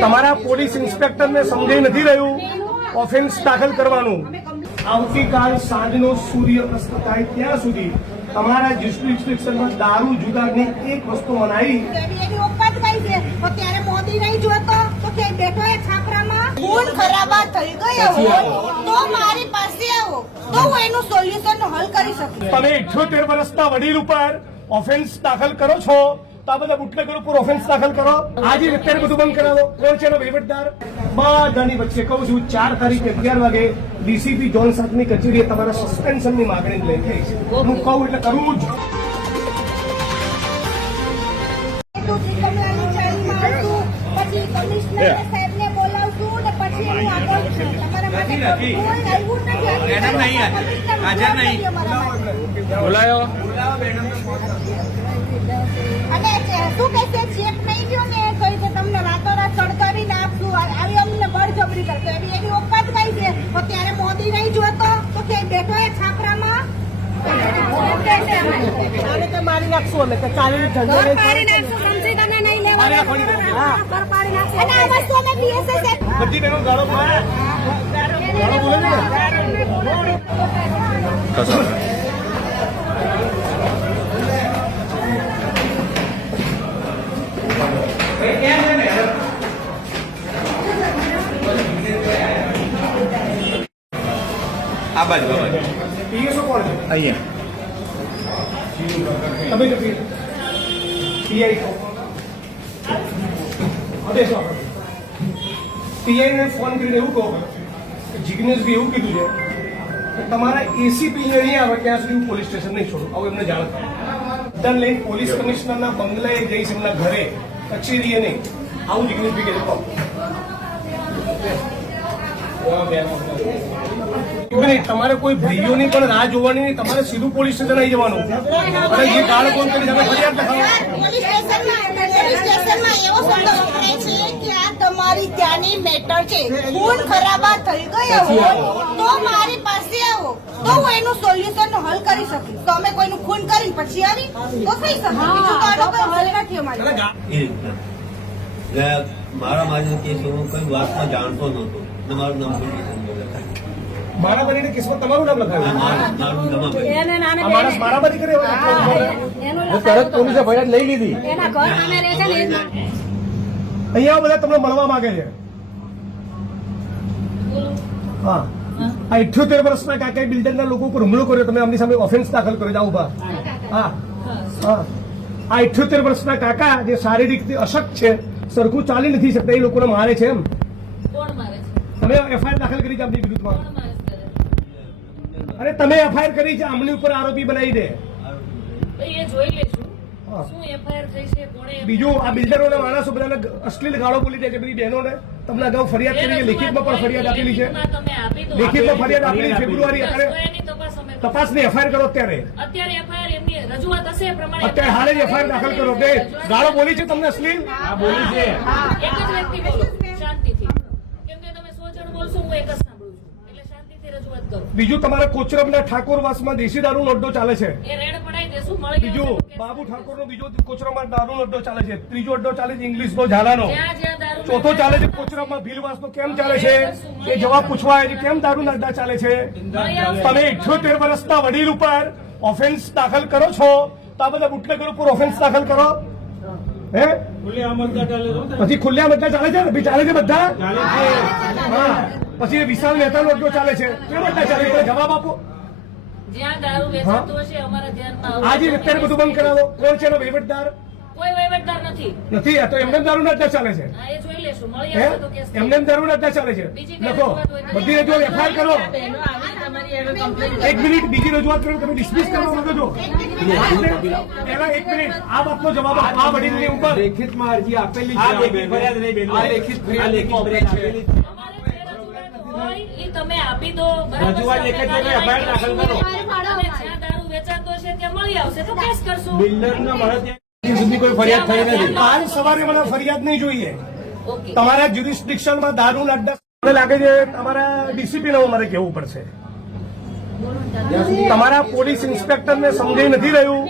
તમારા પોલીસ ઇન્સ્પેક્ટરને સમજાઈ નથી રહ્યું ઓફેન્સ દાખલ કરવાનું. આવતીકાલ સાંજનો સૂર્યાસ્ત થાય ત્યાં સુધી તમારા જ્યુરિસ્ડિક્શનમાં દારૂ જુગારની એક વસ્તુ મનાઈ. ત્યારે મોદી નહીં જોતો તો કે બેઠો એ છાપરામાં ખૂન ખરાબા થઈ ગયો હોય તો મારી પાસે આવો તો હું એનું સોલ્યુશન હલ કરી શકું. તમે 78 વર્ષના વડીલ ઉપર ઓફેન્સ દાખલ કરો છો તો આ બધા બુટલેગર ઉપર ઓફેન્સ દાખલ કરો. આજે અત્યારે બધું બંધ કરાવો. કોણ છે એનો વહીવટદાર? બધાની વચ્ચે કહું છું 4 તારીખે 11 વાગે ડીસીપી જોન સાહેબની કચેરીએ તમારા સસ્પેન્શનની માગણી લઈ જઈશ. હું કહું એટલે કરવું જ. સાહેબને બોલાવશું ને પછી એનું આગળ તમારા માટે બોલાયો અને શું કે છે ચેક નહીં ગયો ને તો તમને રાતોરાત સળગાવી નાખશું આવી અમને બળજબરી કરતો એની ઓકાત કઈ છે તો ત્યારે મોદી નહીં જોતો તો કે બેઠો એ છાપરામાં મારી નાખશું અમે કે ચાલી પાડી નાખશું સમજી તમે નહીં લેવા પાડી નાખશું અને આ વસ્તુ અમે પીએસએ બધી તેનો ગાળો મારે ગાળો બોલે ને આ બાજુ પીએસઓ કોણ છે અહીંયા તમે કે પીઆઈ કો અદેશો પીઆઈ ને ફોન કરીને એવું કહો કે જિગ્નેશભાઈ એવું કીધું છે કે તમારા એસીપી નહીં આવે ત્યાં સુધી હું પોલીસ સ્ટેશન નહીં છોડું. આવું એમને જાણ થાય. બધાને લઈને પોલીસ કમિશનરના બંગલાએ જઈશ, એમના ઘરે કચેરીએ નહીં. આવું જિગ્નેશભાઈ કીધું કહો. તમારે કોઈ ભાઈઓની પણ રાહ જોવાની નહીં. તમારે સીધું પોલીસ સ્ટેશન આવી જવાનું અને જે ગાળ કોણ કરી તમે ફરિયાદ લખાવો. પોલીસ સ્ટેશનમાં એવો શબ્દ વપરાય છે કે આ તમારી ત્યાંની મેટર છે ખૂન ખરાબા થઈ ગયો હોય તો મારી પાસે આવો તો હું એનું સોલ્યુશન હલ કરી શકીશ. તો અમે કોઈનું ખૂન કરી પછી આવી તો થઈ શકે. બીજું તો આનો કોઈ હલ નથી અમારી. મારા મારી કેસ હું કઈ વાતમાં જાણતો નહોતો. મારું નામ મારામારીના કેસમાં તમારું નામ લખાવ્યું. મારામારી કરે તરત પોલીસે ફરિયાદ લઈ લીધી. અહીંયા બધા તમને મળવા માંગે છે. હા, આ 78 વર્ષના કાકા બિલ્ડરના લોકો ઉપર હુમલો કર્યો. તમે આમની સામે ઓફેન્સ દાખલ કર્યો. જાઓ ઉભા. હા હા, આ 78 વર્ષના કાકા જે શારીરિક અશક્ત છે, સરખું ચાલી નથી શકતા, એ લોકોને મારે છે. એમ તમે એફઆઈઆર દાખલ કરી છે આમની વિરુદ્ધમાં. અરે તમે એફઆઈઆર કરી છે, આમની ઉપર આરોપી બનાવી દે. બીજું આ બિલ્ડરોના માણસો બધાને અશ્લીલ ગાળો બોલી દે છે. બધી બહેનોને તમને અગાઉ ફરિયાદ કરી છે, લેખિતમાં પણ ફરિયાદ આપેલી છે. લેખિતમાં ફરિયાદ આપેલી ફેબ્રુઆરી. અત્યારે તપાસની એફઆઈઆર કરો. અત્યારે હાલે જ એફઆઈઆર દાખલ કરો. કે ગાળો બોલી છે તમને અશ્લીલ બોલી છે. બીજું તમારા કોચરબના ઠાકોરવાસમાં દેશી દારૂનો અડ્ડો ચાલે છે. બીજું બાબુ ઠાકોરનો બીજો કોચરબમાં દારૂનો અડ્ડો ચાલે છે. ત્રીજો અડ્ડો ચાલે છે ઇંગ્લિશનો ઝાલાનો. ચોથો ચાલે છે કોચરબમાં ભીલવાસનો. કેમ ચાલે છે એ જવાબ પૂછવા આવે છે. કેમ દારૂના અડ્ડા ચાલે છે? તમે 78 વર્ષના વડીલ ઉપર ઓફેન્સ દાખલ કરો છો તો આ બધા બુટલેગર ઉપર ઓફેન્સ દાખલ કરો. હે પછી ખુલ્લા બધા ચાલે છે ને? ચાલે છે બધા. હા, પછી વિશાલ મહેતાનો અડ્ડો ચાલે છે. કેમ બધા ચાલે છે? જવાબ આપો. આજે અત્યારે બધું બંધ કરાવો. કોણ છે એનો વહીવટદાર? નથી. આ તો એમને દારૂના અડ્ડા ચાલે છે. એમને દારૂના અડ્ડા ચાલે છે. લખો બધી રજૂઆત એફઆઈઆર કરો. 1 મિનિટ બીજી રજૂઆત કરો. તમે ડિસમિસ કરવા માંગો છો? પહેલા 1 મિનિટ આ બાબતનો જવાબ આપો. આ વડીલની ઉપર લેખિતમાં અરજી આપેલી છે. લેખિત તમે આપી દો. રજૂઆત એફઆઈઆર દાખલ કરો. જ્યાં દારૂ વેચાતો છે ત્યાં મળી આવશે તો કેસ કરશું. બિલ્ડરના મળે ત્યાં સુધી કોઈ ફરિયાદ થઈ નથી. કાલ સવારે મને ફરિયાદ નહીં જોઈએ. તમારા જ્યુરિસ્ડિક્શનમાં દારૂના અડ્ડા મને લાગે છે તમારા ડીસીપીને મારે કહેવું પડશે. તમારા પોલીસ ઇન્સ્પેક્ટરને સમજાઈ નથી રહ્યું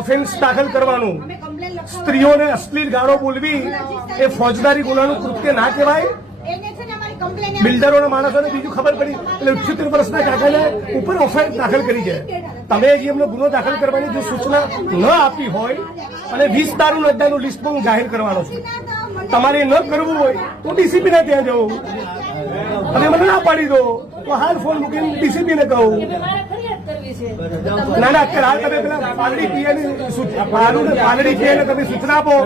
ઓફેન્સ દાખલ કરવાનું. સ્ત્રીઓને અશ્લીલ ગાળો બોલવી એ ફોજદારી ગુનાનું કૃત્ય ના કહેવાય. એને છે ને અમારી કમ્પ્લેન બિલ્ડરોના માણસોને બીજું ખબર પડી એટલે 78 વર્ષના કાકાને ઉપર એફઆઈઆર દાખલ કરી છે. તમે હજી એમનો ગુનો દાખલ કરવાની જો સૂચના ન આપી હોય અને 20 દારૂ અડ્ડાનું લિસ્ટ પણ હું જાહેર કરવાનો છું. તમારે ન કરવું હોય તો ડીસીપી ને ત્યાં જવું અને મને ના પાડી દો તો હાલ ફોન મૂકીને ડીસીપી ને કહું. કે મારે ફરિયાદ કરવી છે ના ના અત્યારે હાલ તમે પેલા પાલડી પીએની પાલડી પીએને તમે સૂચના આપો.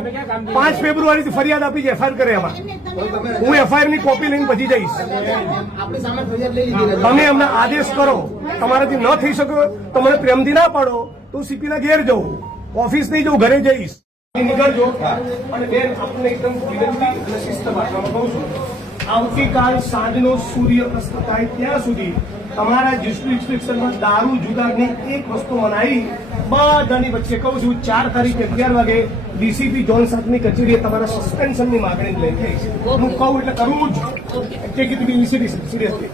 5 ફેબ્રુઆરીથી ફરિયાદ આપી છે એફઆઈઆર કરે એમાં. હું એફઆઈઆર ની કોપી લઈને પછી જઈશ. તમે અમને આદેશ કરો. તમારાથી ન થઈ શકે તો મને પ્રેમથી ના પાડો તો સીપી ના ઘેર જવું, ઓફિસ નહીં જવું, ઘરે જઈશ. નીકળજો અને બેન આપણને એકદમ વિનંતી અને શિસ્ત રાખવામાં કહું છું. આવતીકાલ સાંજનો સૂર્ય અસ્ત થાય ત્યાં સુધી તમારા જ્યુરિસ્ડિક્શનમાં દારૂ જુગારની એક વસ્તુ મનાઈ બધાની વચ્ચે કહું છું 4 તારીખે 11 વાગે ડીસીપી જોન સાહેબની કચેરીએ તમારા સસ્પેન્શનની માગણી લઈ જઈશ. હું કહું એટલે કરવું જ. Take it seriously.